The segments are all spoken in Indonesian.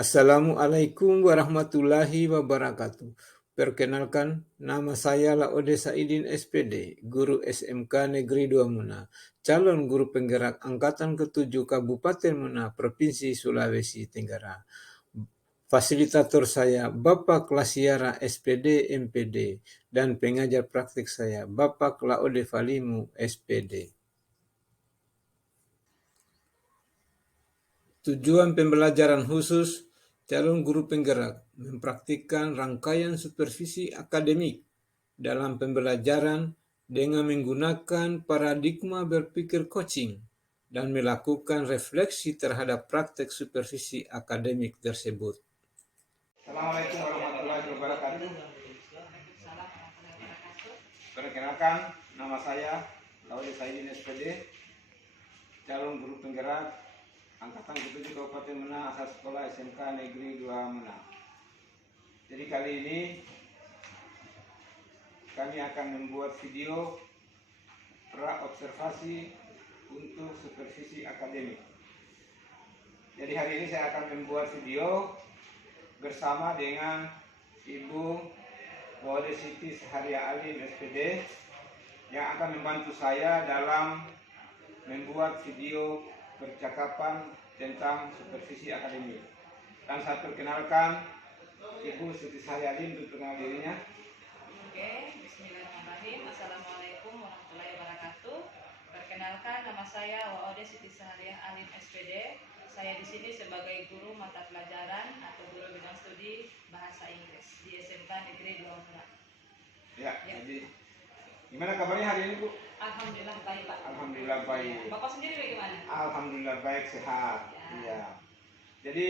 Assalamualaikum warahmatullahi wabarakatuh. Perkenalkan, nama saya Laode Saidin SPD, Guru SMK Negeri 2 Muna, calon guru penggerak Angkatan ke-7 Kabupaten Muna, Provinsi Sulawesi Tenggara. Fasilitator saya Bapak Lasiara SPD MPD dan pengajar praktik saya Bapak Laode Falimu SPD. Tujuan pembelajaran khusus calon guru penggerak mempraktikkan rangkaian supervisi akademik dalam pembelajaran dengan menggunakan paradigma berpikir coaching dan melakukan refleksi terhadap praktek supervisi akademik tersebut. Assalamualaikum warahmatullahi wabarakatuh. Perkenalkan, nama saya Laode Saidin SPD, calon guru penggerak Angkatan ke-7 Kabupaten Muna, asal sekolah SMK Negeri 2 Muna. Jadi kali ini kami akan membuat video pra-observasi untuk supervisi akademik. Jadi hari ini saya akan membuat video bersama dengan Ibu Laode Siti Saharia Alim SPD yang akan membantu saya dalam membuat video percakapan tentang supervisi akademik. Dan saya perkenalkan Ibu Siti Saharia Alim untuk perkenal dirinya. Oke, bismillahirrahmanirrahim. Assalamualaikum warahmatullahi wabarakatuh. Perkenalkan, nama saya Laode Siti Saharia Alim SPD. Saya di sini sebagai guru mata pelajaran atau guru bidang studi bahasa Inggris di SMK Negeri 2 Muna. Ya. Jadi gimana kabarnya hari ini, Bu? Alhamdulillah baik, Pak. Alhamdulillah baik. Bapak sendiri bagaimana? Alhamdulillah baik, sehat. Iya. Jadi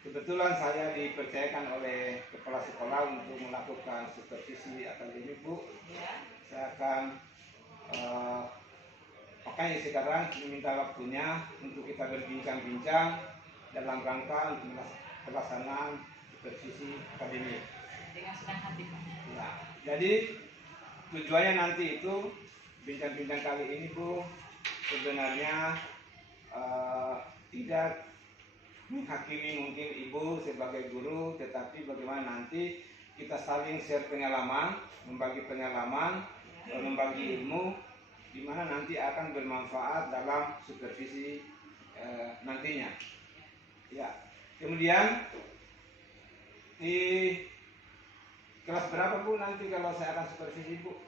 kebetulan saya dipercayakan oleh kepala sekolah untuk melakukan supervisi akademik, Bu. Ya. Saya akan makanya sekarang meminta waktunya untuk kita berbincang-bincang dalam rangka untuk pelaksanaan supervisi akademik. Dengan senang hati, Pak. Ya. Jadi tujuannya nanti itu bincang-bincang kali ini, Bu, sebenarnya tidak menghakimi mungkin Ibu sebagai guru, tetapi bagaimana nanti kita saling share pengalaman, membagi pengalaman, membagi ilmu, di mana nanti akan bermanfaat dalam supervisi nantinya. Ya. Kemudian di kelas berapa, Bu, nanti kalau saya akan supervisi, Bu?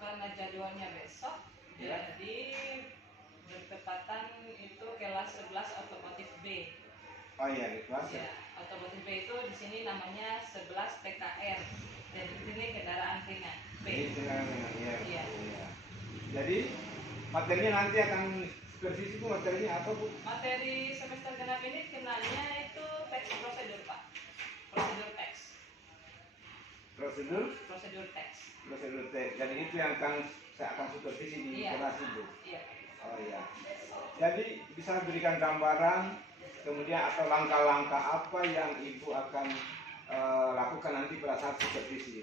Karena jadwalnya besok, Ya. jadi bertepatan itu kelas 11 otomotif B. Oh iya, di kelas. Ya, otomotif B itu di sini namanya 11 PKR. Dan di sini kendaraan ringan B. Iya. Iya. Iya. Jadi materinya nanti akan supervisi, Bu, materinya apa, Bu? Materi semester genap ini kenanya itu teks prosedur, Pak. Prosedur teks. Prosedur teks. Jadi itu yang saya akan supervisi di kelas, Bu. Iya. Oh iya. Jadi bisa berikan gambaran kemudian atau langkah-langkah apa yang Ibu akan lakukan nanti pada saat supervisi,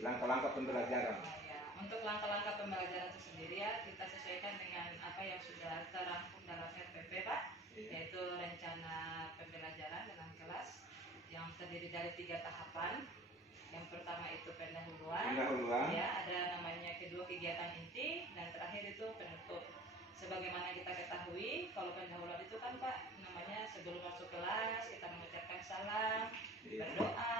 langkah-langkah pembelajaran. Ya, untuk langkah-langkah pembelajaran itu sendiri ya kita sesuaikan dengan apa yang sudah terangkum dalam RPP, Pak, yaitu rencana pembelajaran dalam kelas yang terdiri dari 3 tahapan. Yang pertama itu pendahuluan. Ya, ada namanya kedua kegiatan inti dan terakhir itu penutup. Sebagaimana kita ketahui, kalau pendahuluan itu kan, Pak, namanya sebelum masuk kelas kita mengucapkan salam, berdoa,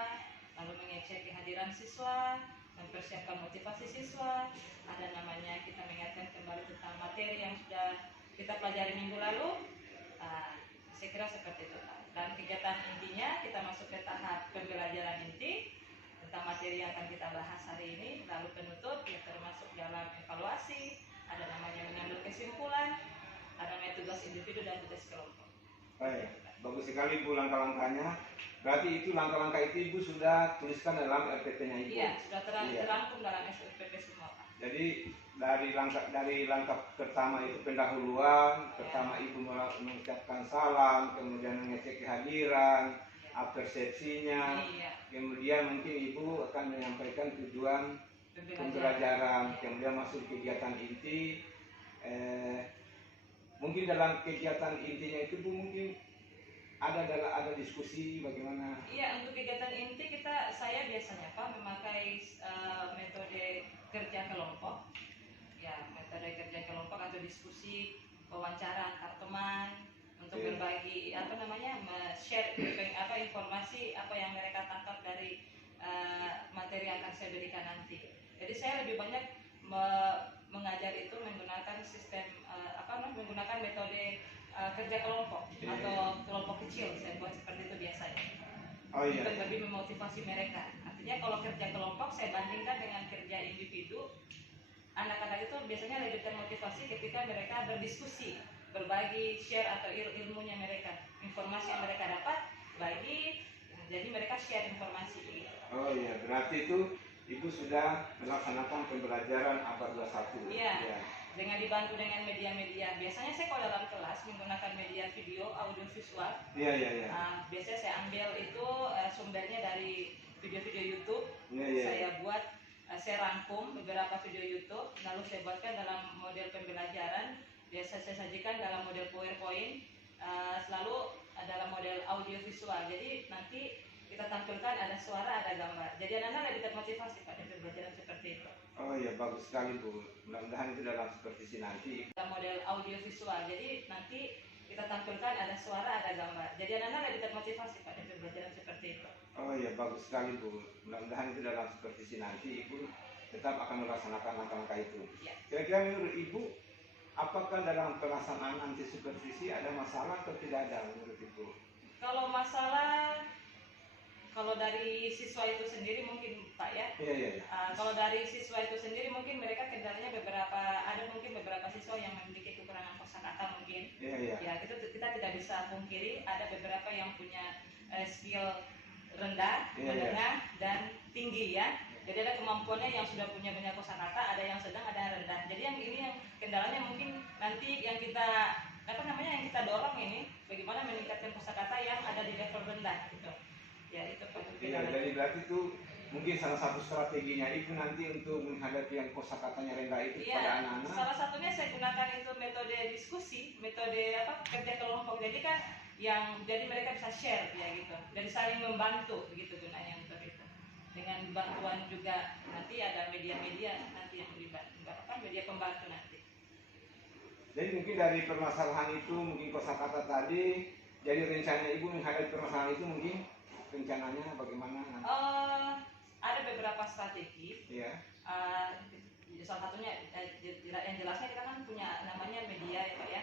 lalu mengecek kehadiran siswa, mempersiapkan motivasi siswa, ada namanya kita mengingatkan kembali tentang materi yang sudah kita pelajari minggu lalu. Saya kira seperti itu, Pak. Dan kegiatan intinya kita masuk ke tahap pembelajaran inti tentang materi yang akan kita bahas hari ini, lalu penutup ya termasuk dalam evaluasi, ada namanya mengambil kesimpulan, ada namanya tugas individu dan tugas kelompok. Baik, bagus sekali, Bu, langkah-langkahnya. Berarti itu langkah-langkah itu Ibu sudah tuliskan dalam RPP-nya Ibu. Iya, sudah terangkum dalam RPP semua, Pak. Jadi dari langkah pertama itu pendahuluan, pertama Ibu mengucapkan salam, kemudian mengecek kehadiran, persepsinya, kemudian mungkin Ibu akan menyampaikan tujuan pembelajaran, kemudian masuk kegiatan inti, mungkin dalam kegiatan intinya itu Bu mungkin ada diskusi bagaimana? Iya, untuk kegiatan inti saya biasanya Pak memakai metode kerja kelompok. Ya, metode kerja kelompok atau diskusi, wawancara antar teman untuk berbagi share informasi apa yang mereka tangkap dari materi yang akan saya berikan nanti. Jadi saya lebih banyak mengajar itu menggunakan sistem menggunakan metode kerja kelompok atau kelompok kecil. Saya buat seperti itu biasanya. Oh iya. Untuk lebih memotivasi mereka. Artinya kalau kerja kelompok saya bandingkan dengan kerja individu. Anak-anak itu biasanya lebih termotivasi ketika mereka berdiskusi, berbagi, share atau ilmunya mereka, informasi yang mereka dapat, bagi, jadi mereka share informasi. Oh iya, berarti itu Ibu sudah melaksanakan pembelajaran abad 21. Iya, ya. Dengan dibantu dengan media-media. Biasanya saya kalau dalam kelas menggunakan media video, audio visual. Iya. Biasanya saya ambil itu sumbernya dari video-video YouTube. Iya. Saya buat, saya rangkum beberapa video YouTube, lalu saya buatkan dalam model pembelajaran. Biasa saya sajikan dalam model PowerPoint, selalu dalam model audio visual. Jadi nanti kita tampilkan ada suara, ada gambar. Jadi anak-anak lebih termotivasi pada pembelajaran seperti itu. Oh iya, bagus sekali Bu. Mudah-mudahan itu dalam supervisi nanti. Dalam model audio visual. Jadi nanti kita tampilkan ada suara, ada gambar. Jadi anak-anak lebih termotivasi pada pembelajaran seperti itu. Oh iya, bagus sekali Bu. Mudah-mudahan itu dalam supervisi nanti Ibu tetap akan melaksanakan langkah-langkah itu. Ya. Kira-kira menurut Ibu, apakah dalam pelaksanaan nanti supervisi ada masalah atau tidak ada menurut Ibu? Kalau dari siswa itu sendiri mungkin Pak ya. Iya. Kalau dari siswa itu sendiri mungkin mereka kendalanya ada mungkin beberapa siswa yang memiliki kekurangan kosakata mungkin. Iya. Ya, kita tidak bisa pungkiri ada beberapa yang punya skill rendah, menengah dan tinggi ya. Jadi ada kemampuannya yang sudah punya banyak kosakata, ada yang sedang, ada yang rendah. Jadi yang kendalanya mungkin nanti yang kita dorong ini bagaimana meningkatkan kosakata yang ada di level rendah gitu. Ya, itu Iya, jadi berarti itu mungkin salah satu strateginya Ibu nanti untuk menghadapi yang kosakatanya rendah itu pada anak-anak. Salah satunya saya gunakan itu metode diskusi, metode kerja kelompok. Jadi kan jadi mereka bisa share ya gitu. Jadi saling membantu begitu gunanya untuk itu. Dengan bantuan juga nanti ada media-media nanti yang media pembantu nanti. Jadi mungkin dari permasalahan itu mungkin kosakata tadi, jadi rencana Ibu menghadapi permasalahan itu mungkin rencananya bagaimana? Ada beberapa strategi. Iya. Salah satunya yang jelasnya kita kan punya namanya media ya Pak ya.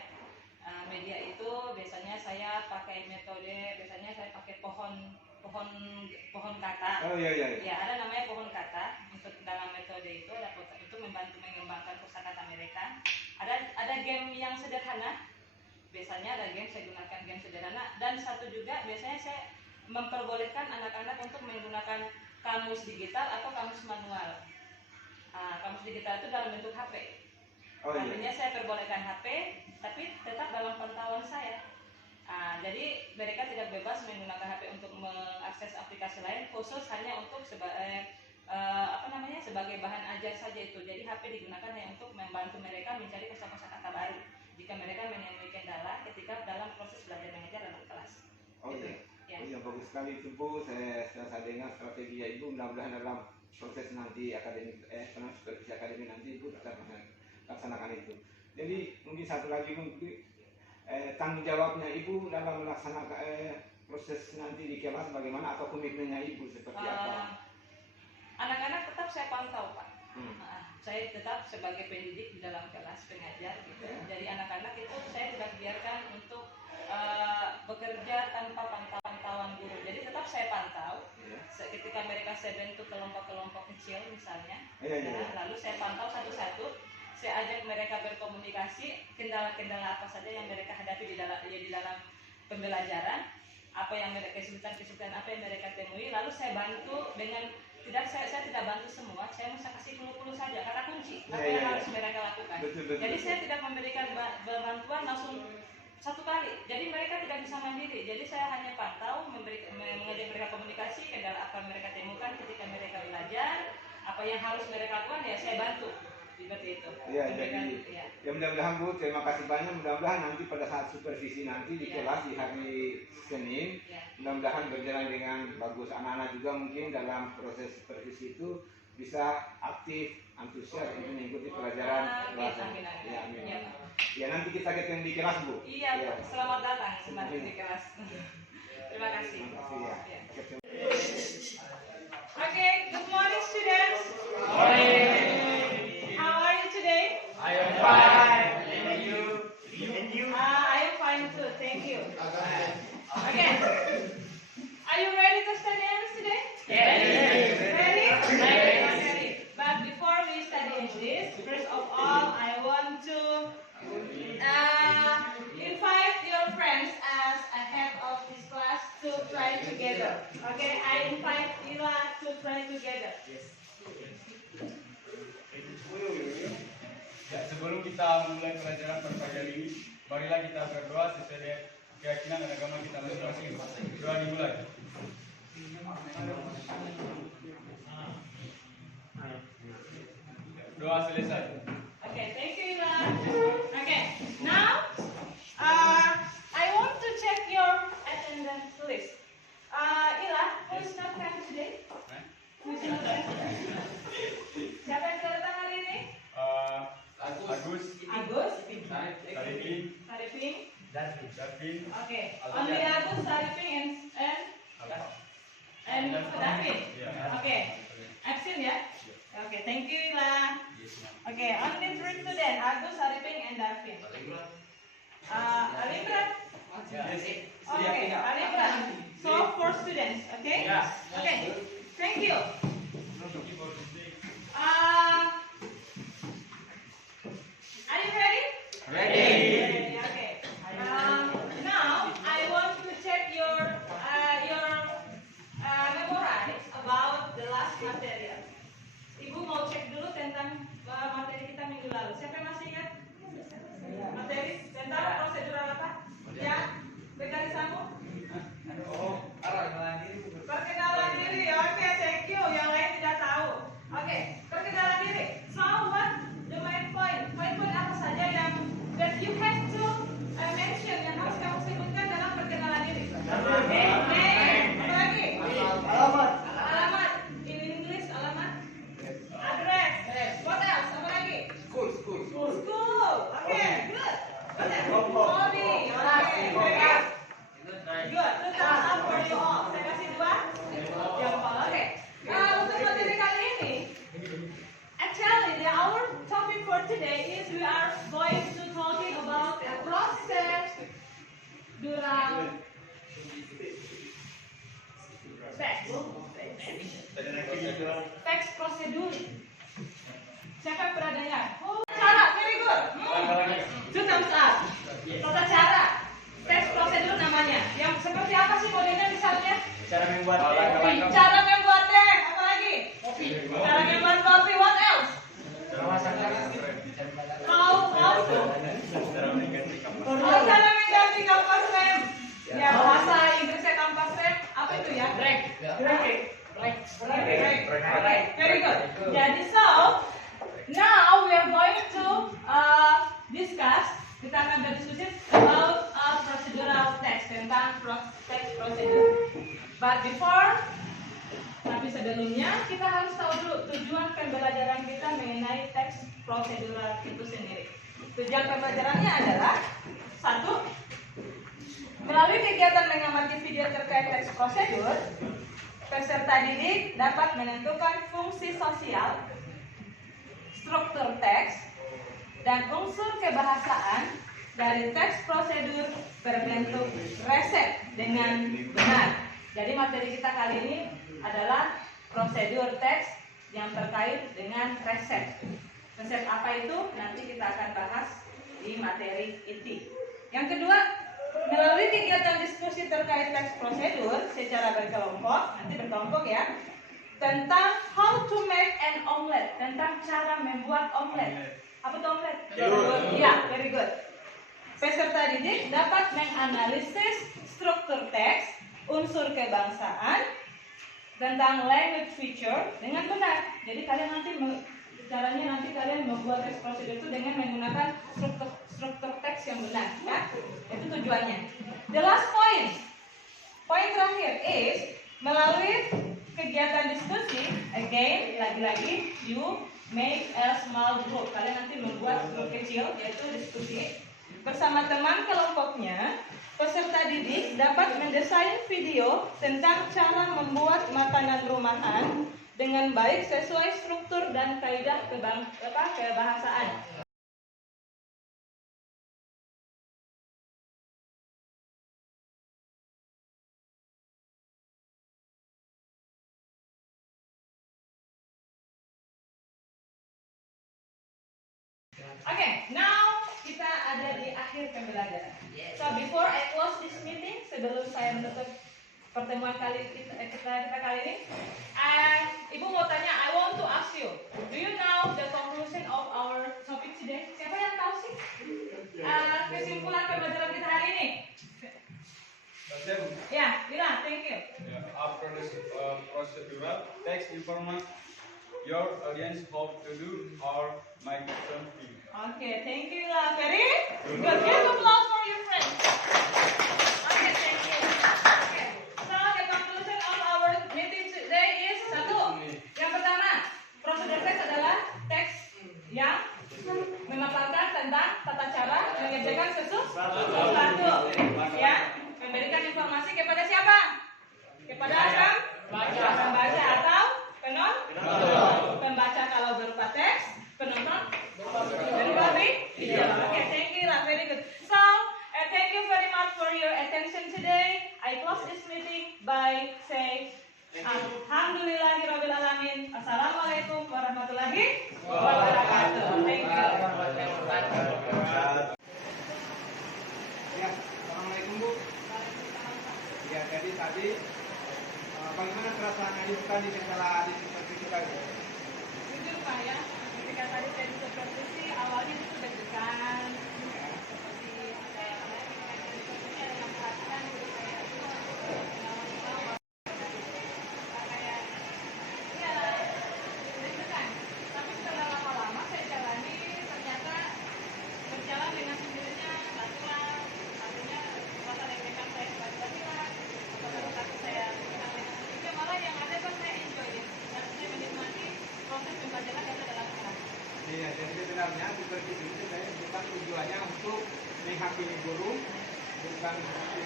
Media itu biasanya saya pakai pohon kata. Oh iya. Ya, ada namanya pohon kata. Untuk dalam metode itu itu membantu mengembangkan kosakata mereka. Ada game yang sederhana. Biasanya ada game, saya gunakan game sederhana. Dan satu juga biasanya saya memperbolehkan anak-anak untuk menggunakan kamus digital atau kamus manual. Kamus digital itu dalam bentuk HP. Artinya saya perbolehkan HP, tapi tetap dalam pantauan saya. Jadi mereka tidak bebas menggunakan HP untuk mengakses aplikasi lain, khusus hanya untuk sebagai bahan ajar saja itu. Jadi HP digunakan hanya untuk membantu mereka mencari kosakata baru jika mereka menemui kendala ketika dalam proses belajar mengajar dalam kelas. Ya. Oh iya, bagus sekali itu Bu. Saya dengar strategi Ibu, mudah-mudahan dalam proses nanti supervisi akademi nanti Ibu tetap melaksanakan itu. Jadi mungkin satu lagi tanggung jawabnya Ibu dalam melaksanakan proses nanti di kelas bagaimana atau komitmennya Ibu seperti apa? Anak-anak tetap saya pantau Pak. Saya tetap sebagai pendidik di dalam kelas pengajar gitu. Jadi anak-anak itu saya tidak biarkan untuk bekerja tanpa pantauan guru. Jadi tetap saya pantau. Ketika mereka saya bentuk kelompok-kelompok kecil misalnya, lalu saya pantau satu-satu. Saya ajak mereka berkomunikasi kendala-kendala apa saja yang mereka hadapi di dalam pembelajaran, apa yang mereka kesulitan apa yang mereka temui. Lalu saya bantu dengan saya tidak bantu semua. Saya mesti kasih clue-clue saja kata kunci apa yang harus mereka lakukan. Betul. Jadi saya tidak memberikan bantuan langsung satu kali, jadi mereka tidak bisa mandiri. Jadi saya hanya pantau, mengajak mereka komunikasi, kendala apa mereka temukan ketika mereka belajar, apa yang harus mereka lakukan ya saya bantu di seperti itu. Iya, Memberikan, jadi ya. ya mudah-mudahan Bu, terima kasih banyak. Mudah-mudahan nanti pada saat supervisi nanti di Ya. kelas di hari Senin, Ya. mudah-mudahan berjalan dengan bagus. Anak-anak juga mungkin dalam proses supervisi itu bisa aktif, antusias untuk mengikuti pelajaran Amin, kelas. amin, amin. Ya, amin. Ya, Ya, nanti kita ketemu di kelas Bu. Iya, Ya. selamat datang kembali di kelas. Terima kasih. Terima kasih ya. Ya. Ketemu. Okay, good morning, students. How are you today? I am fine. And you? I am fine too. Thank you. Okay. Are you ready to study English today? Yes. Ready? Ready. But before we study English, first of all, I want to invite your friends as a head of this class to try together. Okay, I invite Ila to try together. Ya, sebelum kita memulai pelajaran pada pagi hari ini, marilah kita berdoa sesuai dengan keyakinan dan agama kita masing-masing. Doa dimulai. Doa selesai. Okay, thank you, Ila. Okay, now I want to check your attendance list. Ila, who is not coming today? Who is not coming? Siapa yang tidak datang hari ini? Agus, Agus, Saripin, Saripin. Davin, Okay, only Agus, Saripin, and Davin. Okay, absent ya? Okay, thank you, Ila. Okay, only 3 students, Agus, Saripin, and Davin. Alibran? Okay, Alibran. So 4 students, okay? Yeah. Okay, thank you. Are you ready? Ready, okay. Now I want to check your memorize about the last material. Ibu mau cek dulu tentang materi kita minggu lalu. Siapa yang masih ingat? Materi tentang prosedural apa? Ya, Bekari Samu. Perkenalan diri. Oke, thank you. Yang lain tidak tahu. Oke, perkenalan diri. So what the main point? Poin-poin apa saja yang that you have to mention yang harus kamu sebutkan dalam perkenalan diri? Oke, apa lagi? Alamat. In English alamat. Address. What else? Apa lagi? School. School. Oke, good. What else? Hobby. Oke, very good. Good. 2 thumbs up for you all. Saya kasih 2. Jempol. Oke. Untuk materi kali ini, actually our topic for today is we are going to talking about a process dural teks prosedur. Siapa yang pernah dengar? Oh, cara, very good. 2 thumbs up. Tata cara teks prosedur namanya. Yang seperti apa sih modelnya misalnya? Cara membuat Cara membuat teh, apa lagi? Cara membuat kopi, what else? Cara mengganti kampas rem. Ya, bahasa Inggrisnya kampas rem, apa itu ya? Brake. Very good. Jadi so, now we are going to discuss, kita akan berdiskusi about procedural text, tentang text prosedur. But before, tapi sebelumnya kita harus tahu dulu tujuan pembelajaran kita mengenai teks prosedural itu sendiri. Tujuan pembelajarannya adalah 1. Melalui kegiatan mengamati video terkait teks prosedur, peserta didik dapat menentukan fungsi sosial, struktur teks, dan unsur kebahasaan dari teks prosedur berbentuk resep dengan benar. Jadi materi kita kali ini adalah prosedur teks yang terkait dengan resep. Resep apa itu? Nanti kita akan bahas di materi inti. Yang kedua, melalui kegiatan diskusi terkait teks prosedur secara berkelompok, nanti berkelompok ya, tentang how to make an omelet, tentang cara membuat omelet. Apa itu omelet? Ya, very good. Peserta didik dapat menganalisis struktur teks, unsur kebangsaan, tentang language feature dengan benar. Jadi kalian nanti caranya nanti kalian membuat teks prosedur itu dengan menggunakan struktur teks yang benar, ya. Itu tujuannya. The last point, poin terakhir is melalui kegiatan diskusi, again, lagi-lagi, you make a small group. Kalian nanti membuat grup kecil, yaitu diskusi bersama teman kelompoknya. Peserta didik dapat mendesain video tentang cara membuat makanan rumahan dengan baik sesuai struktur dan kaidah kebahasaan. Oke, now kita ada di akhir pembelajaran. So before I close this meeting, sebelum saya menutup pertemuan kita kali ini, Ibu mau tanya, I want to ask you, do you know the conclusion of our topic today? Siapa yang tahu sih kesimpulan pembelajaran kita hari ini? Ya, Bila, thank you. After this procedural text information, your audience hope to do or make something. Okay, thank you, very good. Give applause for your friends. Okay, thank you. Okay, so the conclusion of our meeting today is satu. Yang pertama, prosedur teks adalah teks yang memaparkan tentang tata cara mengerjakan sesuatu. Ya, memberikan informasi kepada siapa? Kepada pembaca atau pembaca kalau berupa teks, penonton berupa video. Okay, thank you, very good. So, thank you very much for your attention today. I close this meeting by saying Alhamdulillahirobbilalamin. Assalamualaikum warahmatullahi wabarakatuh. Thank you. Ya, assalamualaikum Bu. Ya, jadi tadi bagaimana perasaan Adit tadi setelah seperti kita itu? Jujur Pak ya, ketika tadi saya supervisi awalnya itu deg-degan, seperti apa ya namanya, ketika supervisi ada yang perhatikan gitu kayak kayak ya deg-degan. Tapi setelah lama-lama saya jalani ternyata berjalan dengan sendirinya, natural. Artinya rasa deg-degan saya kembali hilang, rasa saya malah yang ada kan saya enjoy ya, dan saya menikmati proses pembelajaran yang saya lakukan. Iya, jadi sebenarnya supervisi itu saya bukan tujuannya untuk menghakimi guru, bukan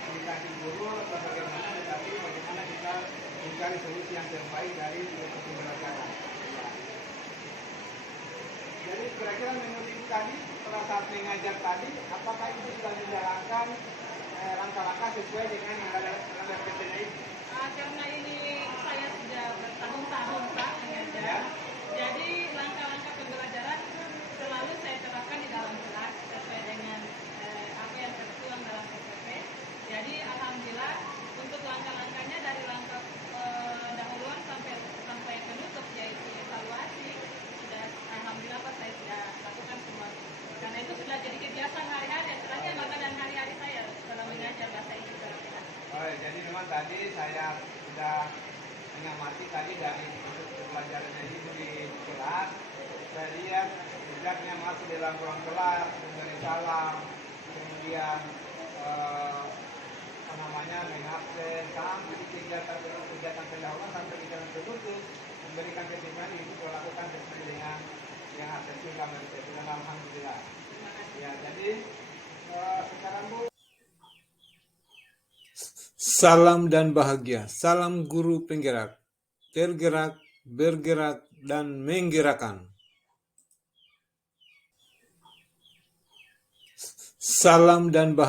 menghakimi guru atau bagaimana, tetapi bagaimana kita mencari solusi yang terbaik dari pembelajaran. Jadi kira-kira menurut Ibu tadi, pada saat mengajar tadi, apakah Ibu sudah menjalankan langkah-langkah sesuai dengan yang ada dalam PTN ini? Karena ini saya sudah bertahun-tahun Pak mengajar, jadi langkah-langkah pembelajaran selalu saya terapkan di dalam kelas sesuai dengan apa yang tertuang dalam SOP. Jadi alhamdulillah untuk langkah-langkahnya dari langkah dahuluan sampai penutup yaitu evaluasi sudah alhamdulillah Pak saya sudah lakukan semua. Karena itu sudah jadi kebiasaan hari-hari, istilahnya makanan hari-hari saya dalam mengajar bahasa Inggris. Oh, jadi memang tadi saya sudah mengamati tadi dari pelajaran ini di kelas. Saya lihat sejaknya masuk dalam ruang kelas, memberi salam, kemudian mengabsen sampai kegiatan pendahuluan sampai kegiatan tertutup, memberikan kesimpulan itu melakukan sesuai dengan yang ada di dalam itu. Alhamdulillah. Ya, jadi sekarang Bu. Salam dan bahagia, salam guru penggerak, tergerak, bergerak, dan menggerakkan. Salam dan bahagia.